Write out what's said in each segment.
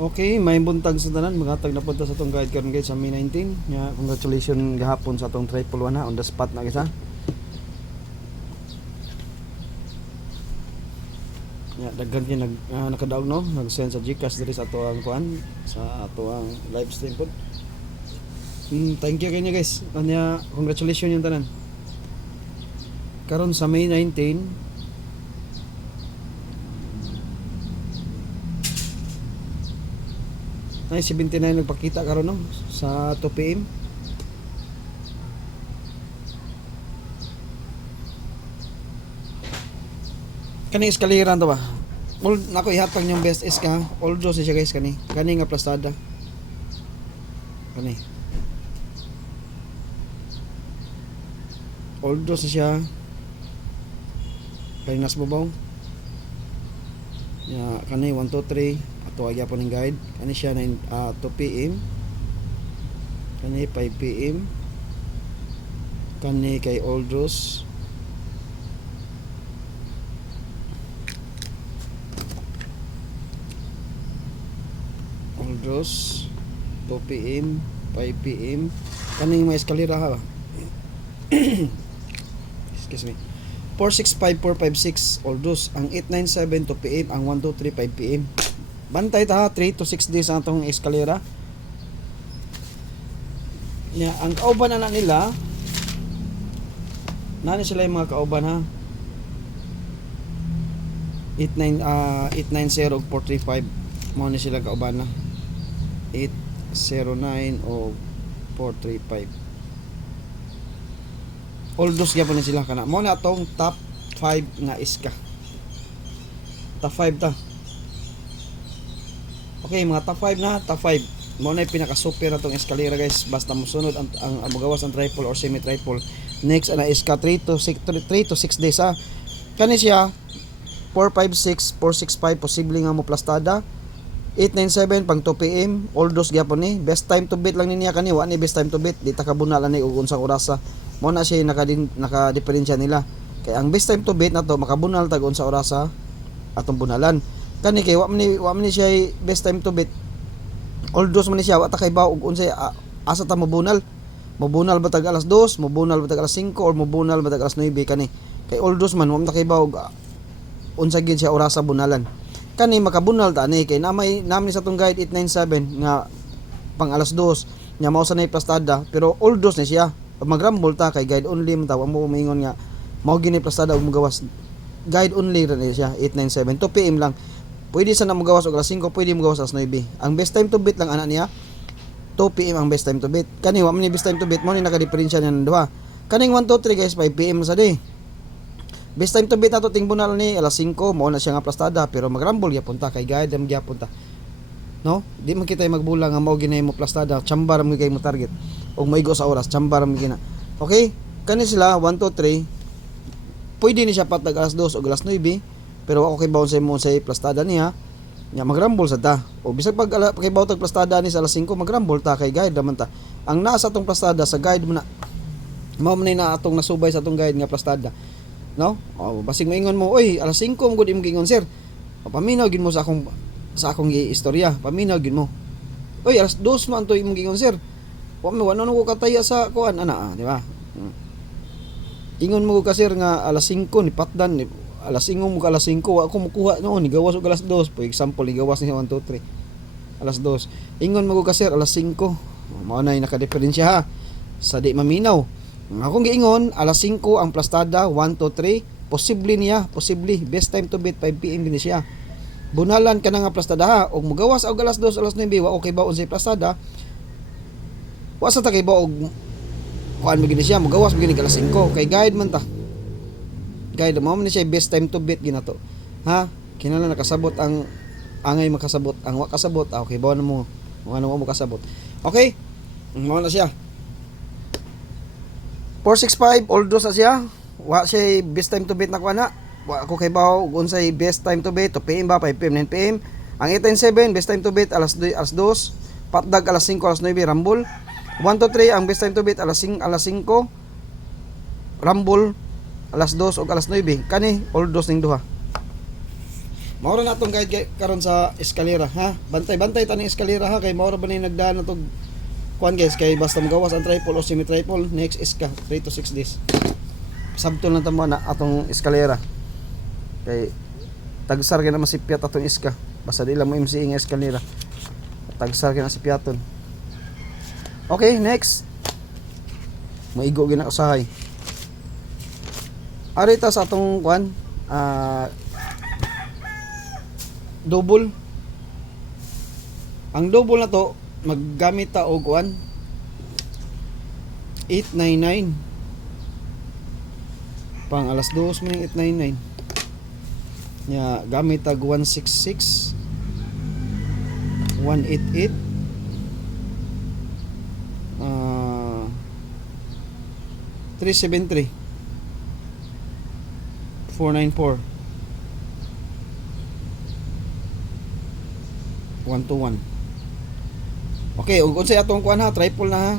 Okay, may buntag sa tanan, magatag na punta sa tong guide karon guys sa May 19. Ya, congratulations gahapon sa tong triple one ha, on the spot na guys ha. Ya, daghan kay nakadaog no, nag-send sa GCash diri sa ato ang kuan, sa ato ang live stream pod. Thank you kanya guys. Kanya congratulations yung tanan. Karon sa May 19, ay 79 nagpakita karon no sa 2 PM. Kani eskalera to ba? Nako ihatag yung best is ka. Although siya guys kani nga plastada. Kani. Although siya kay nas babaw. Ya kani 1 2 3 ato agya po ning guide. Kani siya 2 PM. Kani 5 PM. Kani kay Aldros Aldros 2 PM 5 PM. Kani may eskalera ha. Excuse me. 465456 Aldros ang 897 2 PM ang 123 5 PM. Bantay ta ha 3 to 6 days ang atong eskalera. Ya, ang kauban na nila nani sila yung mga kauban ha 890 og 435 mo ni sila kauban na 809 o 435 Aldros gyapon ni sila kana mo na atong top 5 nga iska top 5 ta. Okay, mga top 5 na, top 5 mo na yung pinaka super na tong eskalera guys, basta mosunod ang magawas ang triple or semi triple. Next ana iska 3 to 6 days ha. Kani siya 456 465 posible nga mo plastada. 897 pang 2 PM Aldros gyapon ni, best time to beat lang niya kani, wa ni best time to beat, di ta kabunal ani ug unsang orasa. Mo na siya naka-diferensya nila. Kay ang best time to beat na to makabunal tag unsa orasa atong bunalan. Kani kay wa man ni siya best time to beat. Aldros man ni siya wa ta kay baw ug unsay asa ta mabunal. Mabunal ba tag alas 2, mabunal ba tag alas 5 or mabunal ba tag alas 9 kani. Kay Aldros man wa ta kay baw unsa gid siya orasa bunalan. Kani makabunal ta ni kay namin sa tong guide 897 nga pang alas 2 nya mao sa nay plastada pero Aldros ni siya. Magrambol ta kay guide only man ta wa mo maingon nga mao gini plastada og magawas. Guide only ra ni siya 897 2 PM lang. Pwede sa na magawas og alas 5, pwede magawas alas 9. Ang best time to beat lang ana niya 2 PM ang best time to beat. Kani wa man ni best time to beat mo ni naka-diferensya niyan duha. Kaning 1 2 3 guys 5 PM sa day. Best time to beat nato ting bunal ni alas 5 mao na siya nga plastada pero magrambol gyapon ta kay guide am gyapon ta. No? Di man kita magbulang nga mao ginay mo plastada, chambar mo kay mo target. Og maigo sa oras, chambar mo gina. Okay? Kani sila 1 2 3. Pwede ni siya patag alas 2 o alas 9, pero ako kay bawon sa mo sa plastada niya. Nya magrambol sa ta. O bisag pag kay bawon tag plastada ni sa alas 5 magrambol ta kay guide naman ta. Ang nasa atong plastada sa guide mo na mao man na atong nasubay sa atong guide nga plastada. No? O basig maingon mo, oy, alas 5 mo gud imong gingon sir. O paminaw gid mo sa akong istorya. Paminaw gid mo. Oy, alas 2 man to imong gingon sir. Wa mo ano ko kataya sa kuan ana, di ba? Ingon mo ka sir nga alas 5 ni patdan ni alas 5 mo ka alas 5 ako mukuha noon ni gawas og alas 2 for example ni gawas ni 1 2 3 alas 2 ingon mo ka sir alas 5 mao na naka-diferensya ha sa di maminaw. Akong giingon alas 5 ang plastada 1 2 3 posible niya posible best time to beat 5 PM din siya. Bunalan ka na nga plastada ha og mugawas og alas 2 alas 9 wa okay ba unsay plastada wa sa ta kay ba og kuan mo gini siya magawas mo gini alas 5 kay guide man ta guide mo man siya best time to beat ginato ha kinala nakasabot ang angay makasabot ang wa kasabot okay ba na mo ano mo kasabot okay mo na siya 465 Aldros na siya wa siya best time to beat na kuan ha wa ako kay ba unsay best time to beat 2 PM ba 5 PM 9 PM ang 897 best time to beat alas 2 patdag alas 5 alas 9 rambol 1 2 3 ang best time to beat alas 5 rambol alas 2 o alas 9 kani Aldros ning duha Maura na tong guide karon sa eskalera ha. Bantay-bantay tani eskalera ha kay maura ba ni nagdaan na tong kuan guys kay basta magawas ang triple o semi triple next is ka 3 to 6 days. Sabto lang tamo na atong eskalera. Kay tagsar gyud na masipyat atong iska. Basta di lang mo MC nga eskalera. Tagsar gyud na sipyaton. Okay, next. Maigo gyud na usahay. Arita sa atong kuan double. Ang double na to maggamit ta og kuan 899 pang alas 2 man 899 nya gamit tag 166 188 373 494 121. Okay, ug unsay atong kuan ha, triple na ha.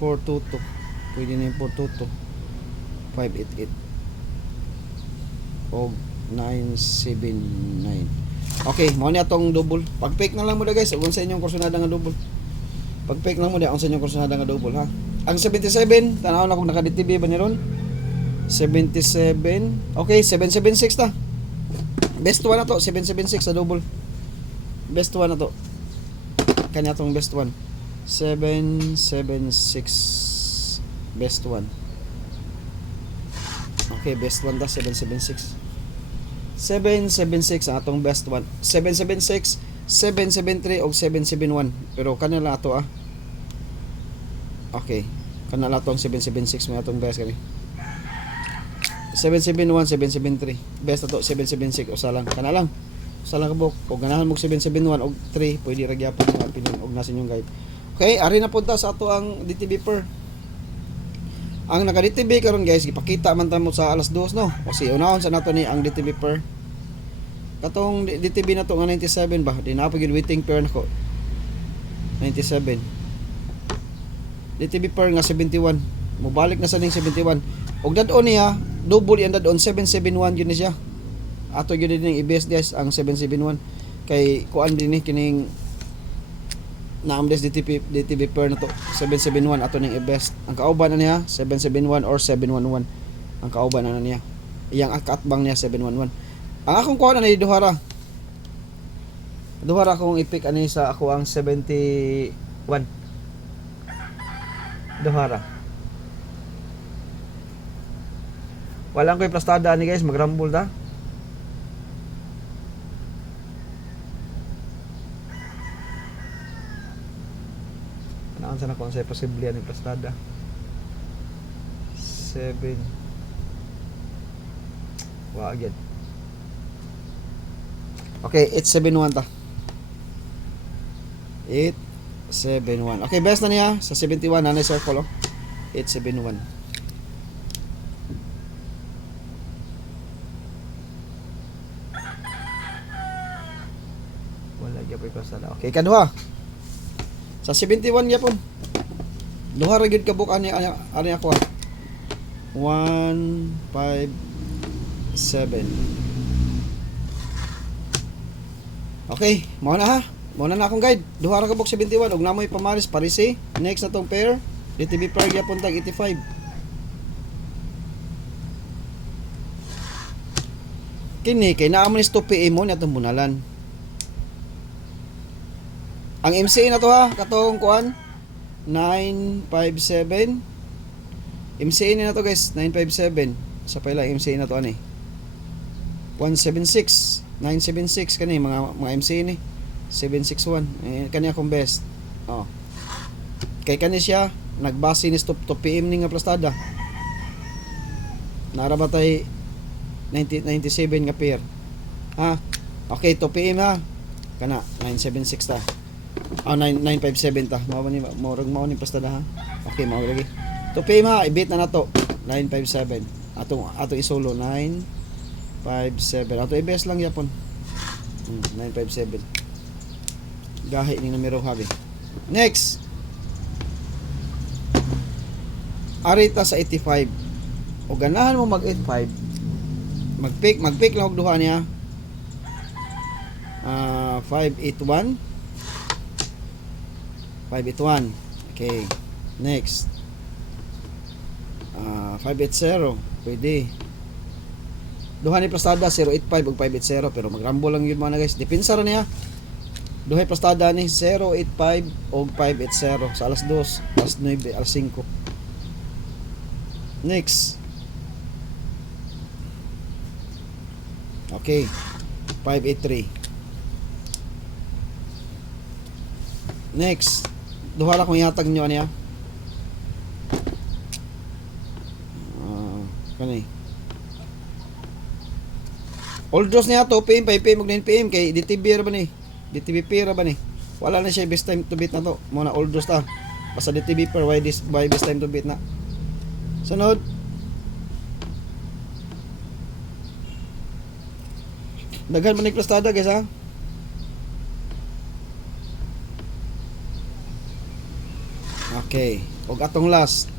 422. Pwede na yung 422. 588. O 979. Okay, mao ni atong double. Pag-fake na lang mo da guys, ug unsay inyong kursunada nga double. Pag-fake lang mo da unsay inyong kursunada nga double ha. Ang 77, tanaw na kung naka-DTV ba ni ron? 77. Okay, 776 ta. Best one na to, 776 sa double. Best one na to. Kanya tong best one. 776 best one. Okay, best one ta 776. 776 ang atong best one. 776, 773 og 771. Pero kanila ato ah. Okay. Kanila atong 776 may atong best kani. 771, 773. Best ato 776 usa lang. Kana lang. Usa lang kabuk. Kung ganahan mo 771 og 3, pwede ra gyapon mo opinion og nasin yung guide. Okay, ari na punta sa ato ang DTV per. Ang naka DTV karon guys, gipakita man ta mo sa alas 2 no. Kasi unahon sa nato ni ang DTV per. Katong DTV na to nga 97 ba? Di na pa gid waiting pair nako. 97. DTV per nga 71. Mobalik na sa ning 71. Og dadon niya, double yan dadon 771 yun na siya. Ato yun din yung i-best guys ang 771 kay kuan din ni kining naamdes DTV per na to 771 ato ning i-best. Ang kauban na niya 771 or 711. Ang kauban na niya. Iyang akatbang niya 711. Ang akong kuan na duhara. Duhara akong i-pick ani sa ako ang 71. Duhara. Walang ko'y plastada ni guys, magrambol ta. Anaan sana kung sa'yo posible yan yung plastada. 7. Wow, again. Okay, 871 ta. 871. Okay, best na niya sa 71 na circle oh. 871. Okay, kaduha. Sa 71 gyapon. Duha ra gyud kabuk ani ako. 1 5 7. Okay, mao na ha. Mao na akong guide. Duha ra kabuk 71 ug namoy pamaris parisi. Next na tong pair, DTV pair gyapon tag 85. Kini kay naa man is 2 PM mo ni atong bunalan. Ang MCA na to ha, katong kuan 957. MCA na to guys, 957. Sa pala MCA na to ani. 176, 976 kani mga MCA ni. 761. Kani akong best. Oh. Kay kani siya nagbase ni stop to PM ni nga plastada. Nara ba tay 97 nga pair. Ha? Okay, to PM ha. Kana 976 ta. 957 ta. Mao ni plastada ha. Okay, mao lagi. To PM ha, i-beat na nato. 957. Ato isolo 957. Ato i-best lang yapon. 957. Gahi ni numero habi. Next. Arita sa 85. O ganahan mo mag 85. Mag-pick lang og duha niya. 581. 581. Okay. Next. 580. Pwede. Duha ni plastada 085 ug 580 pero magrambo lang yun mga guys. Depensa ra niya. Duha plastada ni 085 ug 580 sa alas 2, alas 9, alas 5. Next. Okay. 583. Next. Duha ra kong ihatag nyo niya. Kani. All draws niya to, PM, 5PM ug 9PM kay DTB ra ba ni? DTB ra ba ni? Wala na siya best time to beat na to. Muna all draws ta. Basta DTB per why best time to beat na. Sunod. Daghan man ni plastada guys ha. Okay, og atong last.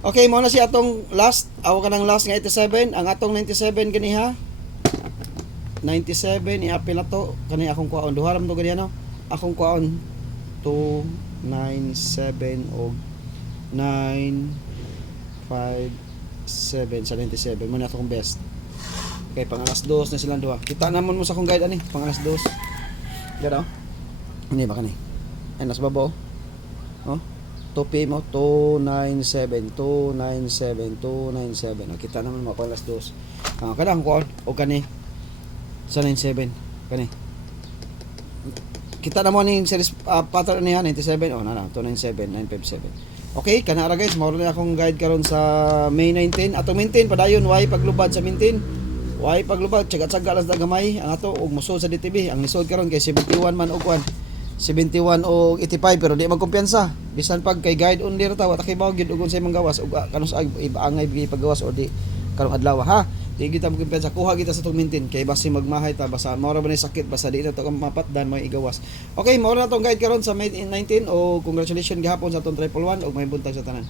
Okay, mo na si atong last, aw kanang last nga 87, ang atong 97 gani ha. 97 i-apil na to kani akong kuhaon duha ra man to gani no. Akong kuhaon 297 og 957 sa 97 mo na atong best. Okay, pang alas 2 na silang duha. Kita namon mo sa akong guide ani, pang alas 2. Gano? Hindi ba kani? Ay nas babo. Oh. 2PM mo 297 297 297. Kita naman mo pang alas 2. Kanang kuhaon og kani sa 97 kani. Kita na mo ni series pattern niya 97 oh na 297 957. Okay, kana ra guys, mao na akong guide karon sa May 19. Atong maintain padayon way paglubad sa maintain. Way paglubad tsaga-tsaga lang sa gamay ang ato og musod sa DTB. Ang lisod karon kay 71 man og 71 o 85 pero di magkumpiyansa. Bisan pag kay guide only ra ta wa ta kay bawg gyud ugon sa imong gawas ug kanus ibaangay bigay paggawas o di karong adlaw ha. Di kita magkumpiyansa kuha kita sa tugmintin kay basi magmahay ta basa mao ra ba ni sakit basa di na to mapatdan may igawas. Okay, mao na tong guide karon sa May 19 o congratulations gihapon sa atong 111 ug may buntag sa tanan.